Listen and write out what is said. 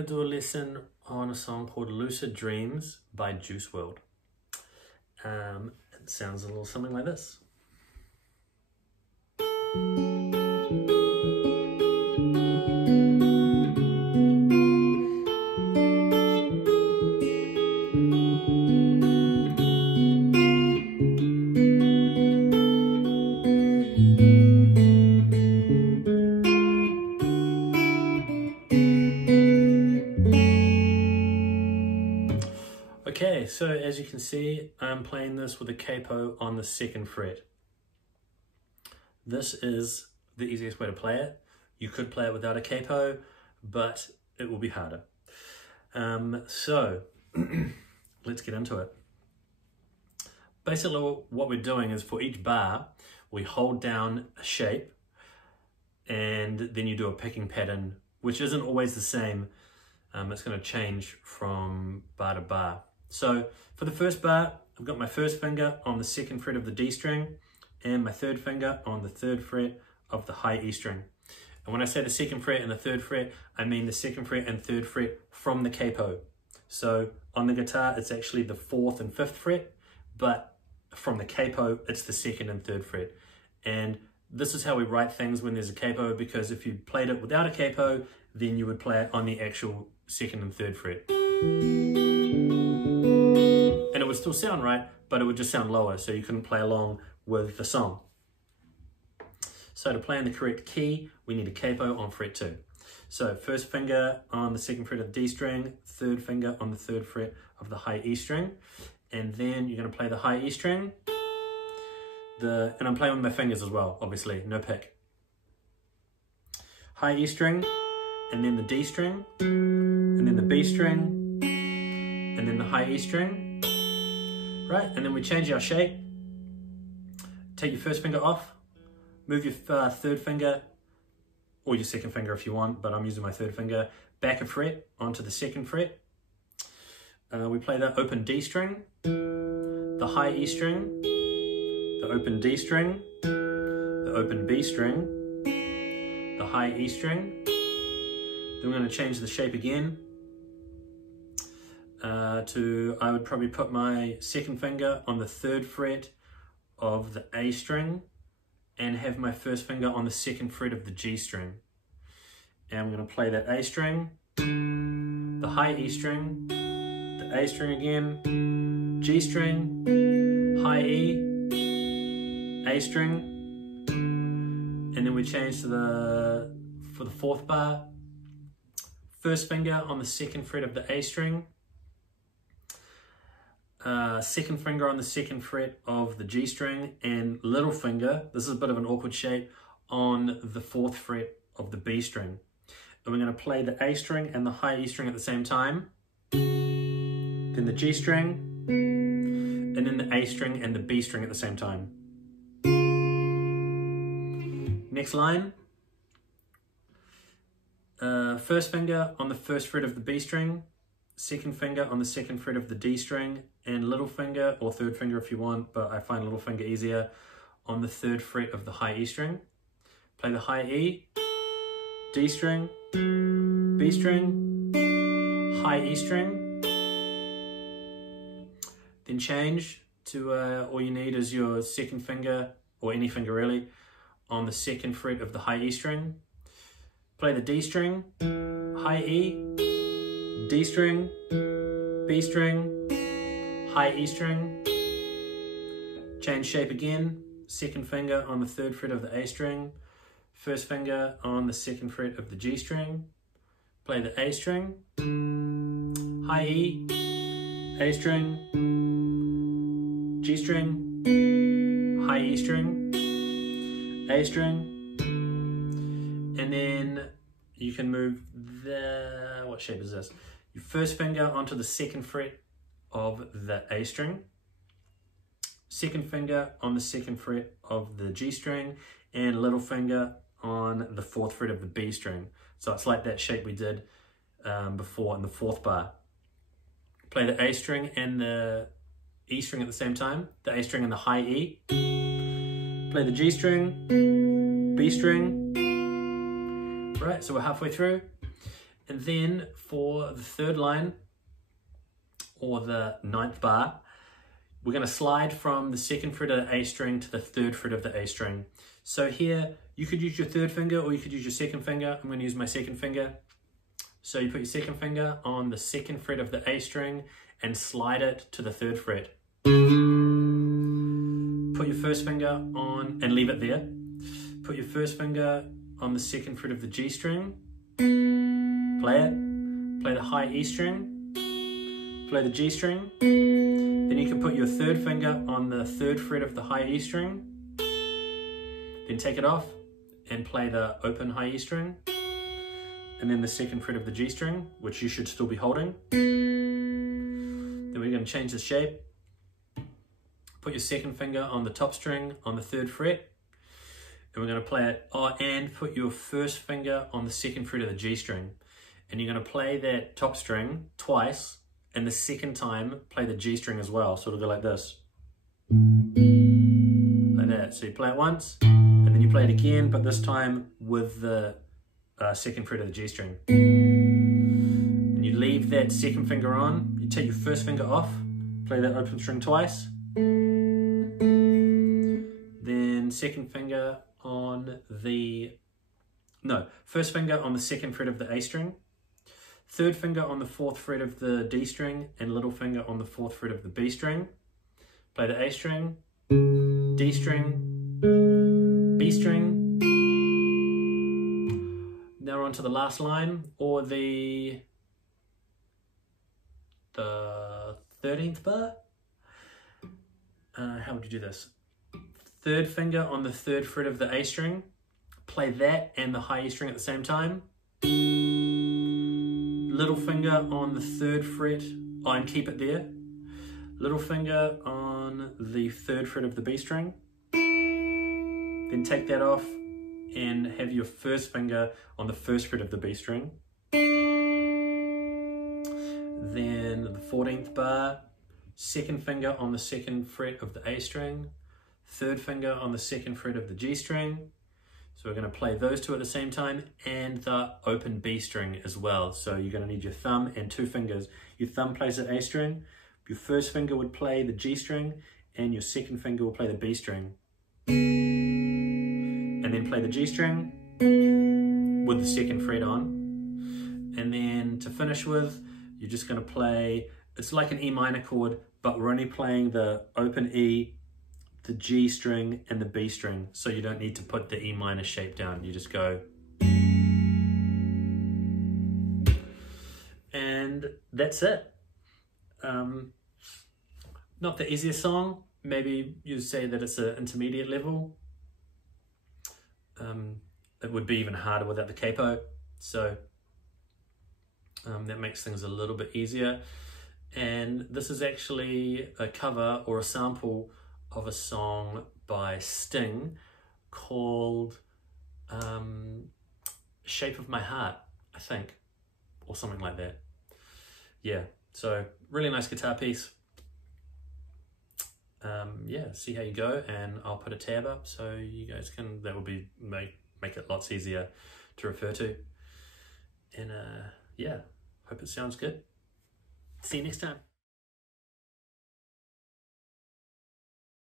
going to do a lesson on a song called Lucid Dreams by WRLD. It sounds a little something like this. Okay, so as you can see, I'm playing this with a capo on the 2nd fret. This is the easiest way to play it. You could play it without a capo, but it will be harder. So let's get into it. Basically what we're doing is for each bar, we hold down a shape and then you do a picking pattern, which isn't always the same. It's going to change from bar to bar. So for the first bar, I've got my first finger on the 2nd fret of the D string and my 3rd finger on the 3rd fret of the high E string. And when I say the 2nd fret and the 3rd fret, I mean the 2nd fret and 3rd fret from the capo. So on the guitar, it's actually the 4th and 5th fret, but from the capo, it's the 2nd and 3rd fret. And this is how we write things when there's a capo, because if you played it without a capo, then you would play it on the actual 2nd and 3rd fret. And it would still sound right, but it would just sound lower, so you couldn't play along with the song. So to play in the correct key, we need a capo on fret 2. So first finger on the 2nd fret of the D string, 3rd finger on the 3rd fret of the high E string, and then you're going to play the high E string. And I'm playing with my fingers as well, obviously, no pick. High E string, and then the D string, and then the B string, and then the high E string. Right, and then we change our shape. Take your first finger off, move your 3rd finger, or your 2nd finger if you want, but I'm using my 3rd finger, back a fret onto the 2nd fret. We play the open D string, the high E string, the open D string, the open B string, the high E string. Then we're going to change the shape again. I would probably put my 2nd finger on the 3rd fret of the A string and have my 1st finger on the 2nd fret of the G string. And I'm going to play that A string, the high E string, the A string again, G string, high E, A string, and then we change to for the 4th bar, 1st finger on the 2nd fret of the A string, 2nd finger on the 2nd fret of the G string, and little finger, this is a bit of an awkward shape, on the 4th fret of the B string. And we're going to play the A string and the high E string at the same time, then the G string, and then the A string and the B string at the same time. Next line, 1st finger on the 1st fret of the B string, 2nd finger on the 2nd fret of the D string, and little finger, or 3rd finger if you want, but I find little finger easier, on the 3rd fret of the high E string. Play the high E, D string, B string, high E string. Then change to, all you need is your 2nd finger, or any finger really, on the 2nd fret of the high E string. Play the D string, high E, D string, B string, high E string. Change shape again, 2nd finger on the 3rd fret of the A string, 1st finger on the 2nd fret of the G string. Play the A string, high E, A string, G string, high E string, A string. And then you can move what shape is this? Your 1st finger onto the 2nd fret of the A string, 2nd finger on the 2nd fret of the G string, and little finger on the 4th fret of the B string. So it's like that shape we did before in the 4th bar. Play the A string and the E string at the same time, the A string and the high E. Play the G string, B string. Right, so we're halfway through. And then for the third line, or the 9th bar, we're going to slide from the 2nd fret of the A string to the 3rd fret of the A string. So here, you could use your 3rd finger or you could use your 2nd finger. I'm going to use my 2nd finger. So you put your 2nd finger on the 2nd fret of the A string and slide it to the 3rd fret. Put your 1st finger on and leave it there. Put your 1st finger on the 2nd fret of the G string. Play it. Play the high E string. Play the G string. Then you can put your 3rd finger on the 3rd fret of the high E string. Then take it off and play the open high E string. And then the 2nd fret of the G string, which you should still be holding. Then we're going to change the shape. Put your 2nd finger on the top string on the 3rd fret. And we're going to play it, and put your 1st finger on the 2nd fret of the G string. And you're going to play that top string twice, and the 2nd time play the G string as well. So it'll go like this. Like that. So you play it once, and then you play it again, but this time with the 2nd fret of the G string. And you leave that 2nd finger on, you take your 1st finger off, play that open string twice. Then 2nd finger on the, no, 1st finger on the 2nd fret of the A string. 3rd finger on the 4th fret of the D string and little finger on the 4th fret of the B string. Play the A string, D string, B string. Now we're on to the last line, or the 13th bar. How would you do this? 3rd finger on the 3rd fret of the A string. Play that and the high E string at the same time. Little finger on the 3rd fret, and keep it there. Little finger on the 3rd fret of the B string. Then take that off and have your 1st finger on the 1st fret of the B string. Then the 14th bar, 2nd finger on the 2nd fret of the A string, 3rd finger on the 2nd fret of the G string. So we're going to play those two at the same time, and the open B string as well. So you're going to need your thumb and 2 fingers. Your thumb plays the A string, your 1st finger would play the G string, and your 2nd finger will play the B string. And then play the G string with the 2nd fret on. And then to finish with, you're just going to play, it's like an E minor chord, but we're only playing the open E, the G string, and the B string. So you don't need to put the E minor shape down. You just go. And that's it. Not the easiest song. Maybe you'd say that it's an intermediate level. It would be even harder without the capo. So that makes things a little bit easier. And this is actually a cover or a sample of a song by Sting called Shape of My Heart, I think, or something like that. Yeah, so really nice guitar piece. Yeah, see how you go, and I'll put a tab up so you guys can, that will be make it lots easier to refer to. And yeah, hope it sounds good. See you next time.